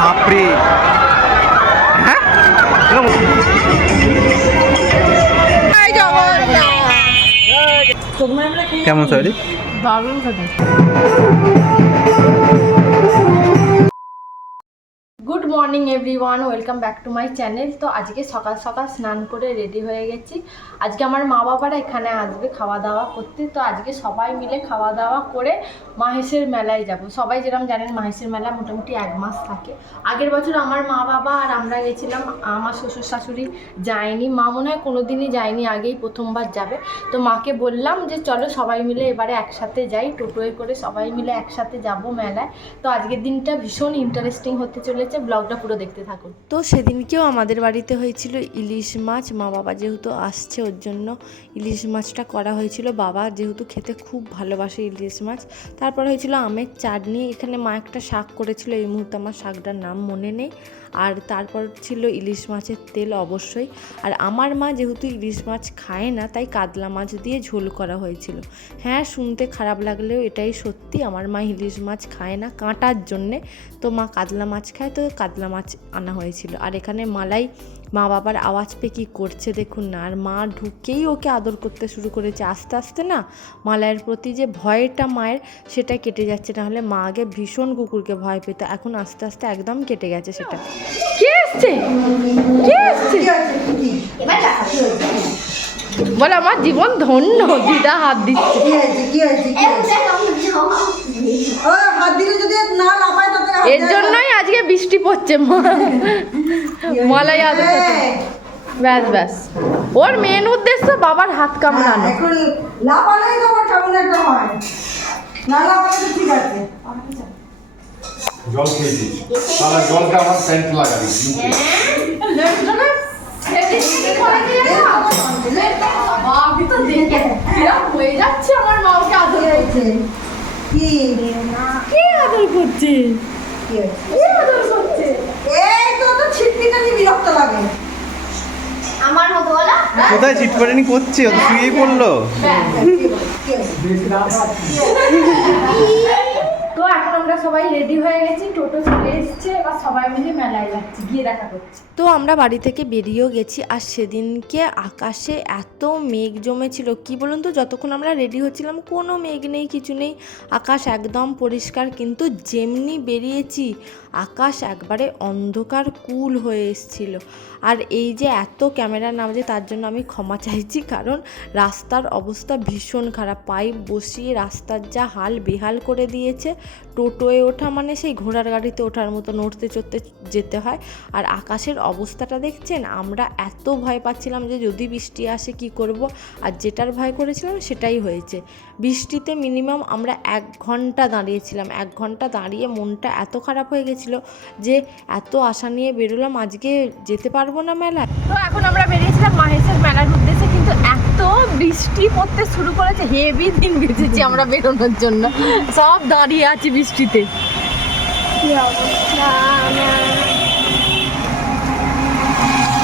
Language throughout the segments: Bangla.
বাপরে। হ্যাঁ? কেমন সরি দারুণ good morning everyone welcome back to my channel তো আজকে সকাল সকাল স্নান করে রেডি হয়ে গেছি। আজকে আমার মা বাবারা এখানে আসবে খাওয়া দাওয়া করতে। তো আজকে সবাই মিলে খাওয়া দাওয়া করে মাহেশের মেলায় যাব। সবাই যেরকম জানেন, মাহেশের মেলা মোটামুটি এক মাস থাকে। আগের বছর আমার মা বাবা আর আমরা গেছিলাম আমার শ্বশুর শাশুড়ি যায়নি। মা মনে হয় কোনো দিনই যায়নি, আগেই প্রথমবার যাবে। তো মাকে বললাম যে, চলো সবাই মিলে এবারে একসাথে যাই, টোটোয় করে সবাই মিলে একসাথে যাব মেলায়। তো আজকের দিনটা ভীষণ ইন্টারেস্টিং হতে চলেছে। ব্লগটা পুরো দেখতে থাকুন। তো সেদিনকেও আমাদের বাড়িতে হয়েছিল ইলিশ মাছ। মা বাবা যেহেতু আসছে ওর জন্য ইলিশ মাছটা করা হয়েছিল। বাবা যেহেতু খেতে খুব ভালোবাসে ইলিশ মাছ, তারপর হয়েছিল আমের চাটনি। এখানে মা একটা শাক করেছিল, এই মুহূর্তে আমার শাকটার নাম মনে নেই। আর তারপর ছিল ইলিশ মাছের তেল অবশ্যই। আর আমার মা যেহেতু ইলিশ মাছ খায় না, তাই কাতলা মাছ দিয়ে ঝোল করা হয়েছিল। হ্যাঁ শুনতে খারাপ লাগলেও এটাই সত্যি। আমার মা ইলিশ মাছ খায় না কাঁটার জন্যে। তো মা কাতলা মাছ খায়, তো কাতলা মাছ আনা হয়েছিল। আর এখানে মালাই মা বাবার আওয়াজ পেয়ে কী করছে দেখুন না। আর মা ঢুকেই ওকে আদর করতে শুরু করেছে। আস্তে আস্তে না মালাইয়ের প্রতি যে ভয়টা মায়ের সেটা কেটে যাচ্ছে। নাহলে মা আগে ভীষণ কুকুরকে ভয় পেত। এখন আস্তে আস্তে একদম কেটে গেছে সেটা। কে এসছে কে এসছে বলে আমার জীবন ধন্য দিদা হাত দিচ্ছে। হাত দিলে যদি না লাফায় এর জন্যই আজকে বৃষ্টি পড়ছে মলাই আদর। হ্যাঁ, ব্যাস ব্যাস। ওর মেন উদ্দেশ্য বাবার হাত হ্যাঁ, কামড়ানো এখন লাফালেই তো কেমন একটা হয়। না লাফালে তো ঠিক আছে। জল তাহলে জলটা আমার লাগাবি। হয়ে যাচ্ছে আমার মাকে আদর কি কে আদর করছে কি হয়েছে করছে? এই তো তো ছিটকিটা নিয়ে বিরক্ত লাগে আমার মতো বলা কোথায় চিটপাটানি করছে ও শুয়েই পড়ল তো এখন আমরা সবাই রেডি হয়ে গেছি, টোটো চলে এসছে, এবার সবাই মিলে মেলায় যাচ্ছি, গিয়ে দেখা করছি। তো আমরা বাড়ি থেকে বেরিয়েও গেছি, আর সেদিনকে আকাশে এত মেঘ জমেছিল, কি বলুন তো, যতক্ষণ আমরা রেডি হচ্ছিলাম, কোনো মেঘ নেই, কিছু নেই, আকাশ একদম পরিষ্কার, কিন্তু যেমনি বেরিয়েছি, আকাশ একবারে অন্ধকার, কুল হয়ে এসছিল। আর এই যে এত ক্যামেরা নামছে তার জন্য আমি ক্ষমা চাইছি, কারণ রাস্তার অবস্থা ভীষণ খারাপ। পাইপ বসিয়ে রাস্তার যা হাল বেহাল করে দিয়েছে টোটোয় ওঠা মানে সেই ঘোড়ার গাড়িতে ওঠার মতো নড়তে চড়তে যেতে হয়। আর আকাশের অবস্থাটা দেখছেন, আমরা এত ভয় পাচ্ছিলাম যে যদি বৃষ্টি আসে কি করব, আর যেটার ভয় করেছিলাম সেটাই হয়েছে। বৃষ্টিতে মিনিমাম আমরা এক ঘণ্টা দাঁড়িয়েছিলাম। এক ঘণ্টা দাঁড়িয়ে মনটা এত খারাপ হয়ে গেছিল যে এত আশা নিয়ে বেরোলাম, আজকে যেতে পারব না মেলায়। তো এখন আমরা বেরিয়েছিলাম মাহেশের মেলার উদ্দেশ্যে এত বৃষ্টি পড়তে শুরু করেছে হেভি দিন বেঁচেছি আমরা বেরোনোর জন্য। সব দাঁড়িয়ে আছি বৃষ্টিতে।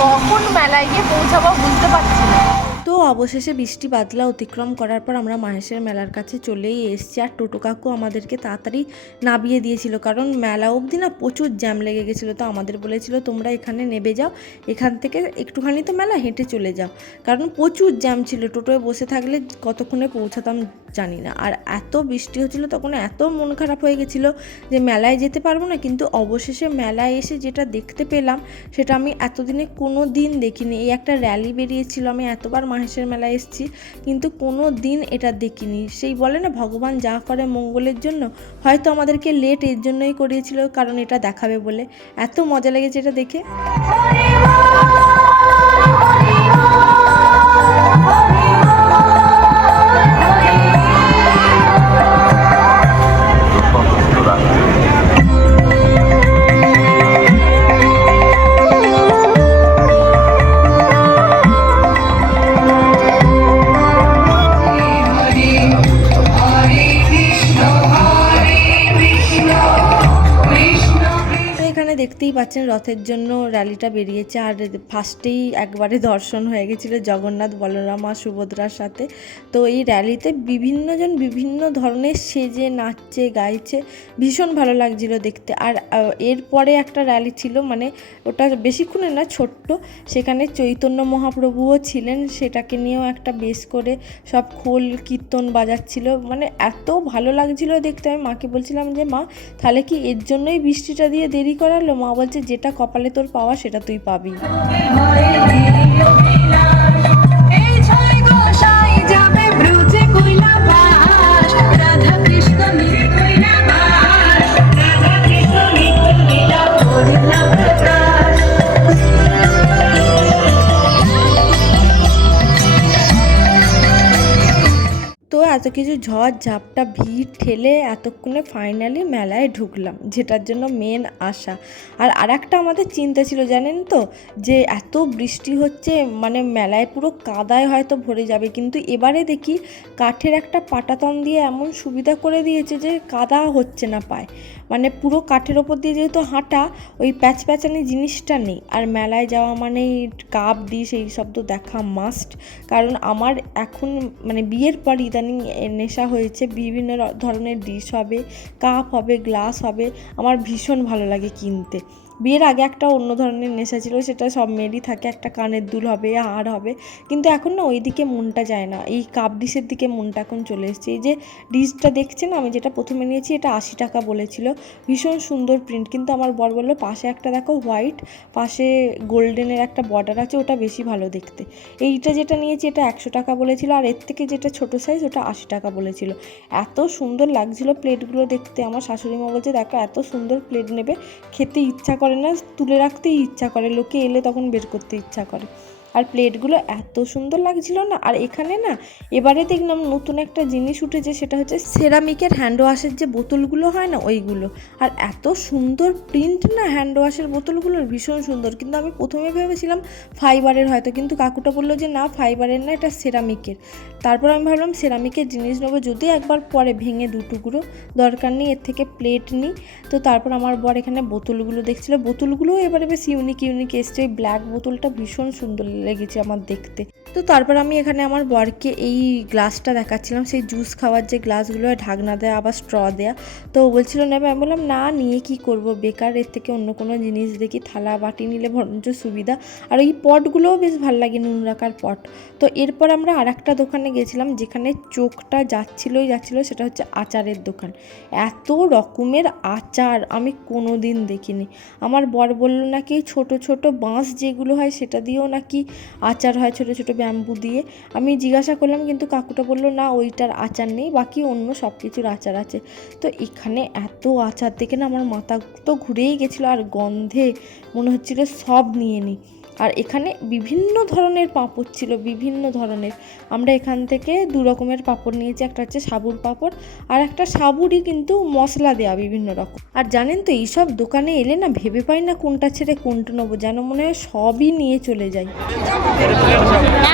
কখন মেলায় গিয়ে পৌঁছাবো বুঝতে পারছি তো অবশেষে বৃষ্টি বাদলা অতিক্রম করার পর আমরা মাহেশের মেলার কাছে চলেই এসেছি। আর টোটো কাকু আমাদেরকে তাড়াতাড়ি নামিয়ে দিয়েছিল। কারণ মেলা অবধি না প্রচুর জ্যাম লেগে গেছিল। তো আমাদের বলেছিল, তোমরা এখানে নেবে যাও। এখান থেকে একটুখানি তো মেলা হেঁটে চলে যাও। কারণ প্রচুর জ্যাম ছিল। টোটোয় বসে থাকলে কতক্ষণে পৌঁছাতাম জানি না। আর এত বৃষ্টি হচ্ছিল তখন এত মন খারাপ হয়ে গেছিল যে মেলায় যেতে পারব না। কিন্তু অবশেষে মেলায় এসে যেটা দেখতে পেলাম, সেটা আমি এতদিনে কোনো দিন দেখিনি। এই একটা র্যালি বেরিয়েছিল। আমি এতবার মাহেশের মেলায় এসেছি, কিন্তু কোনো দিন এটা দেখিনি। সেই বলে না, ভগবান যা করে মঙ্গলের জন্য, হয়তো আমাদেরকে লেট এর জন্যই করিয়েছিল, কারণ এটা দেখাবে বলে। এত মজা লেগেছে এটা দেখে। পাচ্ছেন রথের জন্য র্যালিটা বেরিয়েছে। আর ফার্স্টেই একবারে দর্শন হয়ে গেছিল জগন্নাথ, বলরাম আর সুভদ্রার সাথে। তো এই র্যালিতে বিভিন্নজন বিভিন্ন ধরনের সেজে, নাচছে, গাইছে। ভীষণ ভালো লাগছিল দেখতে। আর এরপরে একটা র্যালি ছিল মানে ওটা বেশিক্ষণের না, ছোট্ট। সেখানে চৈতন্য মহাপ্রভুও ছিলেন। সেটাকে নিয়েও একটা বেশ করে সব খোল, কীর্তন বাজাচ্ছিল। মানে এত ভালো লাগছিল দেখতে। আমি মাকে বলছিলাম যে, মা, তাহলে কি এর জন্যই বৃষ্টিটা দিয়ে দেরি করালো? মা বলছে যেটা কপালে তোর পাওয়া সেটা তুই পাবি। কিছু ঝড়, ঝাপটা, ভিড় ঠেলে এতক্ষণে ফাইনালি মেলায় ঢুকলাম, যেটার জন্য মেন আশা। আর আরেকটা আমাদের চিন্তা ছিল, জানেন তো? যে এত বৃষ্টি হচ্ছে মানে মেলায় পুরো কাদায় হয়তো ভরে যাবে, কিন্তু এবারে দেখি কাঠের একটা পাটাতন দিয়ে এমন সুবিধা করে দিয়েছে যে কাদা হচ্ছে না পায়। মানে পুরো কাঠের ওপর দিয়ে যেহেতু হাঁটা, ওই প্যাচ প্যাচানি জিনিসটা নেই। আর মেলায় যাওয়া মানেই কাপ, ডিশ, এই সব তো দেখা মাস্ট কারণ আমার এখন মানে বিয়ের পর ইদানিং নেশা হয়েছে, বিভিন্ন ধরনের ডিশ হবে কাপ হবে গ্লাস হবে, আমার ভীষণ ভালো লাগে কিনতে। বিয়ের আগে একটা অন্য ধরনের নেশা ছিল, সেটা সব মেয়েরই থাকে, একটা কানের দুল হবে হার হবে। কিন্তু এখন না ওই দিকে মনটা যায় না। এই কাপ ডিশের দিকে মনটা এখন চলে এসেছে। এই যে ডিশটা দেখছেন, আমি যেটা প্রথমে নিয়েছি, এটা আশি টাকা বলেছিল। ভীষণ সুন্দর প্রিন্ট। কিন্তু আমার বর বলল, পাশে একটা দেখো হোয়াইট, পাশে গোল্ডেনের একটা বর্ডার আছে, ওটা বেশি ভালো দেখতে। এইটা যেটা নিয়েছি, এটা একশো টাকা বলেছিল। আর এর থেকে যেটা ছোট সাইজ ওটা আশি টাকা বলেছিল। এত সুন্দর লাগছিল প্লেটগুলো দেখতে। আমার শাশুড়ি মা বলছে, দেখো, এত সুন্দর প্লেট নেবে, খেতে ইচ্ছা করে না তুলে রাখতেই ইচ্ছা করে। লোকে এলে তখন বের করতে ইচ্ছা করে। আর প্লেটগুলো এত সুন্দর লাগছিল না? আর এখানে না, এবারে দেখলাম নতুন একটা জিনিস উঠেছে, সেটা হচ্ছে সেরামিকের হ্যান্ড ওয়াশের যে বোতলগুলো হয় না, ওইগুলো। আর এত সুন্দর প্রিন্ট না হ্যান্ড ওয়াশের বোতলগুলোর, ভীষণ সুন্দর। কিন্তু আমি প্রথমে ভেবেছিলাম ফাইবারের হয়তো, কিন্তু কাকুটা বলল যে না ফাইবারের না, এটা সেরামিকের তারপর আমি ভাবলাম সেরামিকের জিনিস নেব, যদি একবার পরে ভেঙে দু টুকরো, দরকার নেই, এর থেকে প্লেট নিই। তো তারপর আমার বর এখানে বোতলগুলো দেখছিল। বোতলগুলোও এবারে বেশ ইউনিক ইউনিক এসছে। ওই ব্ল্যাক বোতলটা ভীষণ সুন্দর লেগেছে আমার দেখতে। তো তারপর আমি এখানে আমার বরকে এই গ্লাসটা দেখাচ্ছিলাম, সেই জুস খাওয়ার যে গ্লাসগুলো ঢাকনা দেয়া আবার স্ট্র দেয়া। তো বলছিল নেবে আমি বললাম, না, নিয়ে কি করব? বেকার, এর থেকে অন্য কোনো জিনিস দেখি, থালা, বাটি নিলে বরঞ্চ সুবিধা। আর এই পটগুলোও বেশ ভালো লাগে নুন রাখার পট। তো এরপর আমরা আর একটা দোকানে গেছিলাম, যেখানে চোখটা যাচ্ছিলোই যাচ্ছিল, সেটা হচ্ছে আচারের দোকান। এত রকমের আচার আমি কোনো দিন দেখিনি। আমার বর বলল, নাকি ছোট ছোট বাঁশ যেগুলো হয়, সেটা দিয়েও নাকি আচার হয় ছোট ছোট ব্যাম্বু দিয়ে। আমি জিজ্ঞাসা করলাম, কিন্তু কাকুটা বলল, না, ওইটার আচার নেই, বাকি অন্য সব কিছুর আচার আছে। তো এখানে এত আচার দেখে না আমার মাথা তো ঘুরেই গেছিল, আর গন্ধে মনে হচ্ছিল সব নিয়ে নিই। আর এখানে বিভিন্ন ধরনের পাঁপড় ছিল, বিভিন্ন ধরনের। আমরা এখান থেকে দু রকমের পাঁপড় নিয়েছি, একটা হচ্ছে সাবুর পাঁপড় আর একটা সাবুরই কিন্তু মশলা দেওয়া বিভিন্ন রকম। আর জানেন তো, এইসব দোকানে এলে না ভেবে পাই না কোনটা ছেড়ে কোনটা নেব, যেন মনে হয় সবই নিয়ে চলে যাই।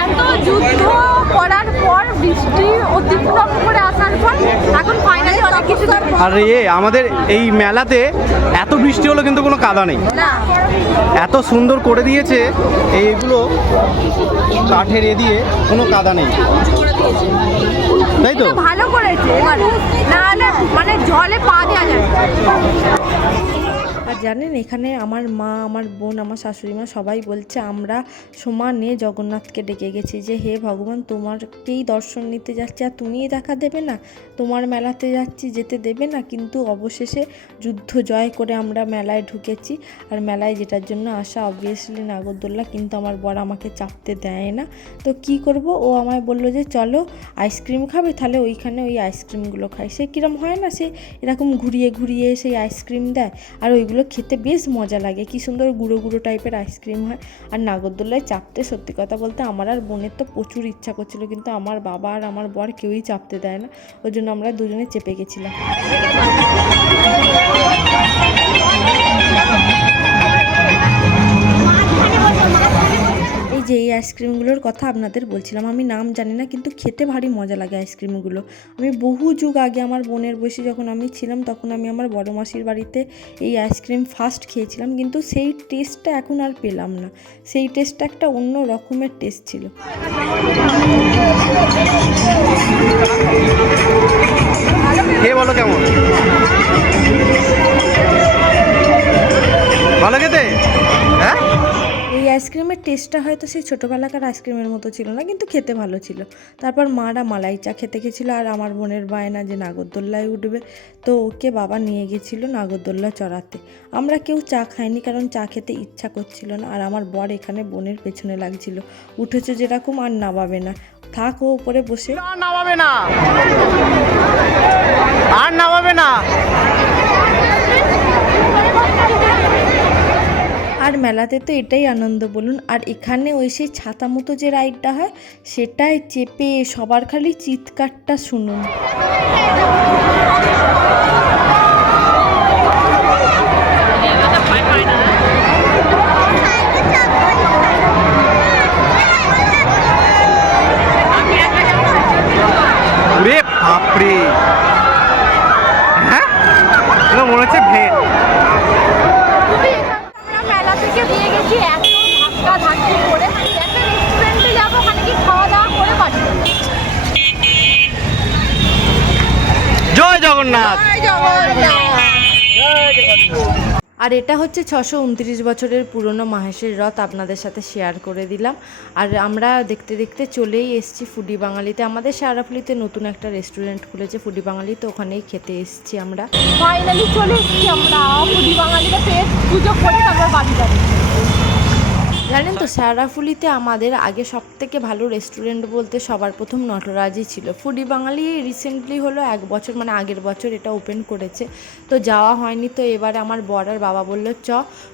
এত যুদ্ধ করার পর বৃষ্টি অতিক্রম করে আসার পর এখন আর এ আমাদের এই মেলাতে এত বৃষ্টি হলো কিন্তু কোনো কাদা নেই। এত সুন্দর করে দিয়েছে এইগুলো কাঠের এ দিয়ে কোনো কাদা নেই। তাই তো? ভালো করেছে মানে জলে পা দেওয়া যায় জানেন, এখানে আমার মা, আমার বোন, আমার শাশুড়ি মা সবাই বলছে, আমরা সমানে জগন্নাথকে ডেকে গেছি যে, হে ভগবান, তোমারকেই দর্শন নিতে যাচ্ছি, আর তুমিই দেখা দেবে না। তোমার মেলাতে যাচ্ছি, যেতে দেবে না। কিন্তু অবশেষে যুদ্ধ জয় করে আমরা মেলায় ঢুকেছি। আর মেলায় যেটার জন্য আসা অবভিয়াসলি নাগরদোল্লা, কিন্তু আমার বর আমাকে চাপতে দেয় না। তো কি করব? ও আমায় বলল যে, চলো আইসক্রিম খাবে, তাহলে ওইখানে ওই আইসক্রিমগুলো খাই সে কিরম হয় না, সে এরকম ঘুরিয়ে ঘুরিয়ে সেই আইসক্রিম দেয়। আর ওইগুলো খেতে বেশ মজা লাগে। কি সুন্দর গুঁড়ো গুঁড়ো টাইপের আইসক্রিম হয়। আর নাগরদোল্লায় চাপতে সত্যি কথা বলতে আমার আর বোনের তো প্রচুর ইচ্ছা করছিল, কিন্তু আমার বাবা আর আমার বর কেউই চাপতে দেয় না। ওই জন্য আমরা দুজনে চেপে গেছিলাম। এই যে এই আইসক্রিমগুলোর কথা আপনাদের বলছিলাম, আমি নাম জানি না, কিন্তু খেতে ভারী মজা লাগে আইসক্রিমগুলো আমি বহু যুগ আগে আমার বোনের বয়সে যখন আমি ছিলাম, তখন আমি আমার বড় মাসির বাড়িতে এই আইসক্রিম ফার্স্ট খেয়েছিলাম, কিন্তু সেই টেস্টটা এখন আর পেলাম না। সেই টেস্টটা একটা অন্য রকমের টেস্ট ছিল। কেমন? ভালো খেতে? আইসক্রিমের টেস্টটা হয়তো সেই ছোটোবেলাকার আইসক্রিমের মতো ছিল না, কিন্তু খেতে ভালো ছিল। তারপর মারা মালাই চা খেতে গেছিল আর আমার বোনের বায়না যে নাগরদোল্লায় উঠবে, তো ওকে বাবা নিয়ে গেছিল নাগরদোল্লা চড়াতে। আমরা কেউ চা খাইনি কারণ চা খেতে ইচ্ছা করছিল না আর আমার বর এখানে বোনের পেছনে লাগছিল। উঠেছে যেরকম আর নামাবে না। থাক ও উপরে বসে। আর নামাবে না। আর নামাবে না। আর মেলাতে তো এটাই আনন্দ, বলুন। আর এখানে ওই সেই ছাতা মতো যে রাইডটা হয়, সেটাই চেপে সবার খালি চিৎকারটা শুনুন রে বাপরে হ্যাঁ এগুলো মনে হচ্ছে ভেট আমরা মেলা থেকে দিয়ে গেছি এত ধাক্কা ধাক্কি করে একটা রেস্টুরেন্টে যাব ওখানে কি খাওয়া দাওয়া করে বাড়ি যাব। জয় জগন্নাথ আর এটা হচ্ছে ছশো উনত্রিশ বছরের পুরনো মাহেশের রথ আপনাদের সাথে শেয়ার করে দিলাম। আর আমরা দেখতে দেখতে চলেই এসছি ফুডি বাঙালিতে। আমাদের সারাফুলিতে নতুন একটা রেস্টুরেন্ট খুলেছে ফুডি বাঙালি, তো ওখানেই খেতে এসছি আমরা। ফাইনালি চলে এসছি আমরা। ফুডি বাঙালিতে পুজো করে আমরা বাড়ি যাব। জানেন তো, সারাফুলিতে আমাদের আগে সব থেকে ভালো রেস্টুরেন্ট বলতে সবার প্রথম নটরাজই ছিল। ফুডি বাঙালি রিসেন্টলি হলো এক বছর মানে আগের বছর এটা ওপেন করেছে। তো যাওয়া হয়নি, তো এবার আমার বর আর বাবা বলল, চ,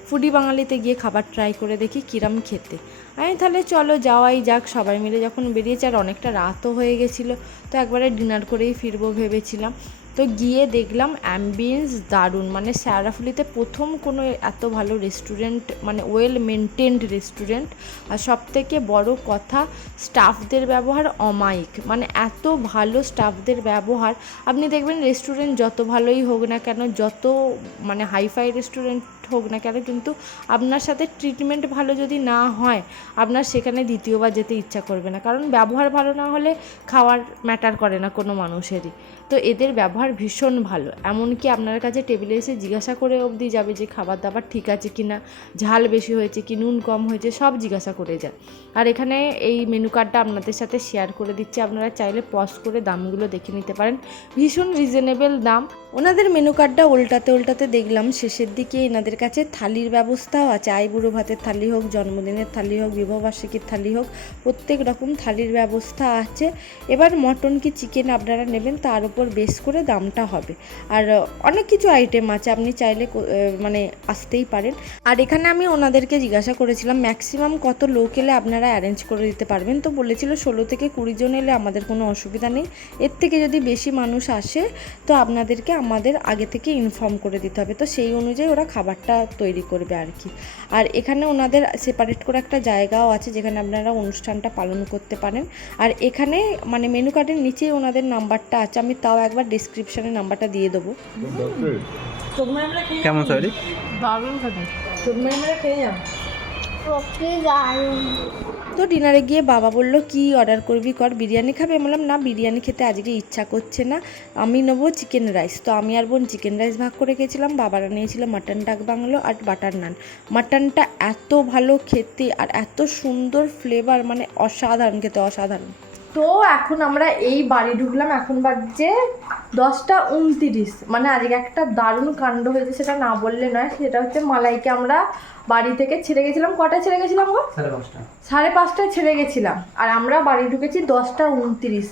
ফুডি বাঙালিতে গিয়ে খাবার ট্রাই করে দেখি কিরম খেতে। আমি তাহলে চলো যাওয়াই যাক, সবাই মিলে যখন বেরিয়েছে আর অনেকটা রাতও হয়ে গেছিল, তো একবারে ডিনার করেই ফিরবো ভেবেছিলাম। তো গিয়ে দেখলাম অ্যাম্বিয়েন্স দারুণ মানে স্যারাফুলিতে প্রথম কোনো এত ভালো রেস্টুরেন্ট মানে ওয়েল মেনটেন্ড রেস্টুরেন্ট আর সব থেকে বড় কথা স্টাফদের ব্যবহার অমায়িক মানে এত ভালো স্টাফদের ব্যবহার। আপনি দেখবেন রেস্টুরেন্ট যত ভালোই হোক না কেন, যত মানে হাইফাই রেস্টুরেন্ট হোক না কেন, কিন্তু আপনার সাথে ট্রিটমেন্ট ভালো যদি না হয়, আপনার সেখানে দ্বিতীয়বার যেতে ইচ্ছা করবে না। কারণ ব্যবহার ভালো না হলে খাওয়ার ম্যাটার করে না কোনো মানুষেরই। তো এদের ব্যবহার ভীষণ ভালো। এমনকি আপনার কাছে টেবিলে এসে জিজ্ঞাসা করে অবধি যাবে যে খাবার দাবার ঠিক আছে কি না ঝাল বেশি হয়েছে কি, নুন কম হয়েছে, সব জিজ্ঞাসা করে যায়। আর এখানে এই মেনু কার্ডটা আপনাদের সাথে শেয়ার করে দিচ্ছি। আপনারা চাইলে পজ করে দামগুলো দেখে নিতে পারেন। ভীষণ রিজনেবল দাম। ওনাদের মেনু কার্ডটা উল্টাতে উল্টাতে দেখলাম, শেষের দিকে এনাদের কাছে থালির ব্যবস্থাও আছে। আই বুড়ো ভাতের থালি হোক, জন্মদিনের থালি হোক, বিবাহবার্ষিকীর থালি হোক, প্রত্যেক রকম থালির ব্যবস্থা আছে। এবার মটন কি চিকেন আপনারা নেবেন, তার উপর বেস করে দামটা হবে। আর অনেক কিছু আইটেম আছে, আপনি চাইলে মানে আসতেই পারেন। আর এখানে আমি ওনাদেরকে জিজ্ঞাসা করেছিলাম ম্যাক্সিমাম কত লোক এলে আপনারা অ্যারেঞ্জ করে দিতে পারবেন? তো বলেছিল, ষোলো থেকে কুড়ি জন এলে আমাদের কোনো অসুবিধা নেই। এর থেকে যদি বেশি মানুষ আসে, তো আপনাদেরকে আমাদের আগে থেকে ইনফর্ম করে দিতে হবে। তো সেই অনুযায়ী ওরা খাবারটা তৈরি করবে আর কি। আর এখানে ওনাদের সেপারেট করে একটা জায়গাও আছে যেখানে আপনারা অনুষ্ঠানটা পালন করতে পারেন। আর এখানে মানে মেনু কার্ডের নিচেই ওনাদের নাম্বারটা আছে। আমি তাও একবার ডিসক্রিপশনে নাম্বারটা দিয়ে দেবো। কেমন সরি দারুণ খেতে। তো ডিনারে গিয়ে বাবা বলল, কি অর্ডার করবি কর, বিরিয়ানি খাবে? বললাম, না, বিরিয়ানি খেতে আজকে ইচ্ছা করছে না, আমি নেব চিকেন রাইস তো আমি আর বোন চিকেন রাইস ভাগ করে গেছিলাম বাবারা নিয়েছিল মাটন ডাক বাংলো আর বাটার নান মাটনটা এত ভালো খেতে আর এত সুন্দর ফ্লেভার মানে অসাধারণ খেতে, অসাধারণ। তো এখন আমরা এই বাড়ি ঢুকলাম এখন বাজছে দশটা উনতিরিশ। মানে আজকে একটা দারুণ কাণ্ড হয়েছে সেটা না বললে নয় সেটা হচ্ছে মালাইকে আমরা বাড়ি থেকে ছেড়ে গেছিলাম। কটায় ছেড়ে গেছিলাম গো? সাড়ে পাঁচটায়। ছেড়ে গেছিলাম আর আমরা বাড়ি ঢুকেছি দশটা উনতিরিশ।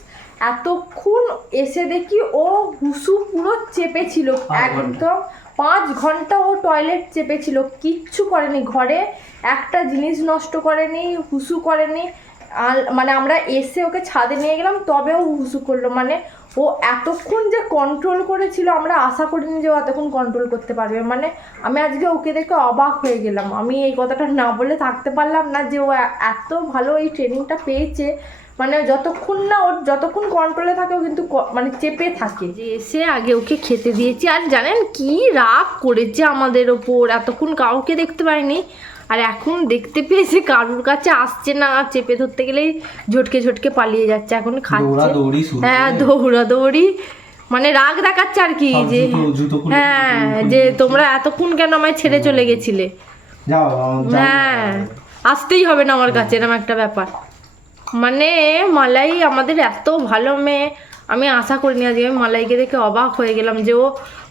এতক্ষণ এসে দেখি ও হুসু পুরো চেপেছিল একদম পাঁচ ঘণ্টা ও টয়লেট চেপেছিল কিচ্ছু করেনি ঘরে একটা জিনিস নষ্ট করেনি হুসু করেনি আর মানে আমরা এসে ওকে ছাদে নিয়ে গেলাম তবেও হুসু করল। মানে ও এতক্ষণ যে কন্ট্রোল করেছিল, আমরা আশা করিনি যে ও এতক্ষণ কন্ট্রোল করতে পারবে। মানে আমি আজকে ওকে দেখে অবাক হয়ে গেলাম। আমি এই কথাটা না বলে থাকতে পারলাম না যে ও এত ভালো এই ট্রেনিংটা পেয়েছে। মানে যতক্ষণ না ওর যতক্ষণ কন্ট্রোলে থাকে, ও কিন্তু মানে চেপে থাকে। যে এসে আগে ওকে খেতে দিয়েছি। আর জানেন কি রাগ করেছে আমাদের ওপর। এতক্ষণ কাউকে দেখতে পাইনি। আর এখন দেখতে পেয়েছে কারুর কাছে আসছে না চেপে ধরতে গেলেই ঝটকে ঝটকে পালিয়ে যাচ্ছে এখন খাচ্ছে। হ্যাঁ দৌড়াদৌড়ি। মানে রাগ দেখাচ্ছে আর কি যে হ্যাঁ যে তোমরা এতক্ষণ কেন আমায় ছেড়ে চলে গেছিলে? হ্যাঁ আসতেই হবে না আমার কাছে এরকম একটা ব্যাপার। মানে মালাই আমাদের এত ভালো মেয়ে আমি আশা করিনি আজকে আমি মালাইকে দেখে অবাক হয়ে গেলাম যে ও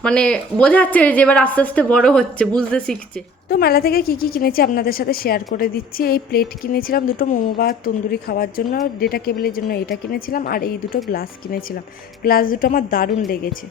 মানে বোঝাচ্ছে যে এবার আস্তে আস্তে বড় হচ্ছে বুঝতে শিখছে। তো মেলা থেকে কি কি কিনেছি আপনাদের সাথে শেয়ার করে দিচ্ছি। এই প্লেট কিনেছিলাম, দুটো মোমো বা তন্দুরি খাওয়ার জন্য ডেটা কেবলের জন্য এটা কিনেছিলাম, আর এই দুটো গ্লাস কিনেছিলাম। গ্লাস দুটো আমার দারুণ লেগেছে।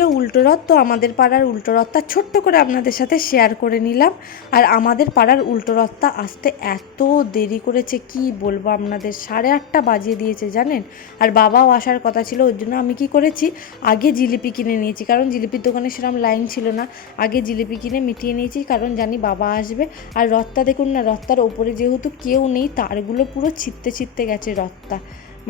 ছিল উল্টো রথ, তো আমাদের পাড়ার উল্টো রথটা ছোট্ট করে আপনাদের সাথে শেয়ার করে নিলাম। আর আমাদের পাড়ার উল্টো রথটা আসতে এত দেরি করেছে, কি বলব আপনাদের? সাড়ে আটটা বাজিয়ে দিয়েছে, জানেন? আর বাবাও আসার কথা ছিল ওর জন্য আমি কি করেছি, আগে জিলিপি কিনে নিয়েছি, কারণ জিলিপির দোকানে সেরকম লাইন ছিল না। আগে জিলিপি কিনে মিটিয়ে নিয়েছি, কারণ জানি বাবা আসবে। আর রথটা দেখুন না, রথটার ওপরে যেহেতু কেউ নেই, তারগুলো পুরো ছিটতে ছিটতে গেছে রথটা।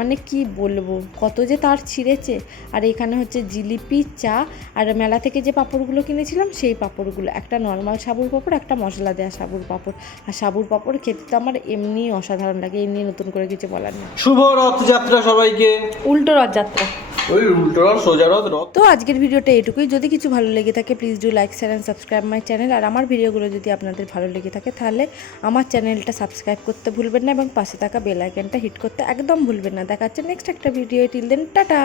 মানে কি বলব? কত যে তার ছিঁড়েছে। আর এখানে হচ্ছে জিলিপি চা আর মেলা থেকে যে পাঁপড়গুলো কিনেছিলাম সেই পাঁপড়গুলো। একটা নর্মাল সাবুর পাঁপড় একটা মশলা দেওয়া সাবুর পাঁপড়। আর সাবুর পাঁপড় খেতে তো আমার এমনি অসাধারণ লাগে এমনি নতুন করে কিছু বলার নেই। শুভ রথযাত্রা সবাইকে। উল্টো রথযাত্রা। তো আজকের ভিডিওটা এটুকুই। যদি কিছু ভালো লেগে থাকে please do like share and subscribe my channel আর আমার ভিডিওগুলো যদি আপনাদের ভালো লেগে থাকে, তাহলে আমার চ্যানেলটা সাবস্ক্রাইব করতে ভুলবেন না এবং পাশে থাকা বেল আইকনটা হিট করতে একদম ভুলবেন না। দেখাচ্ছে নেক্সট একটা ভিডিও টিল দেন টাটা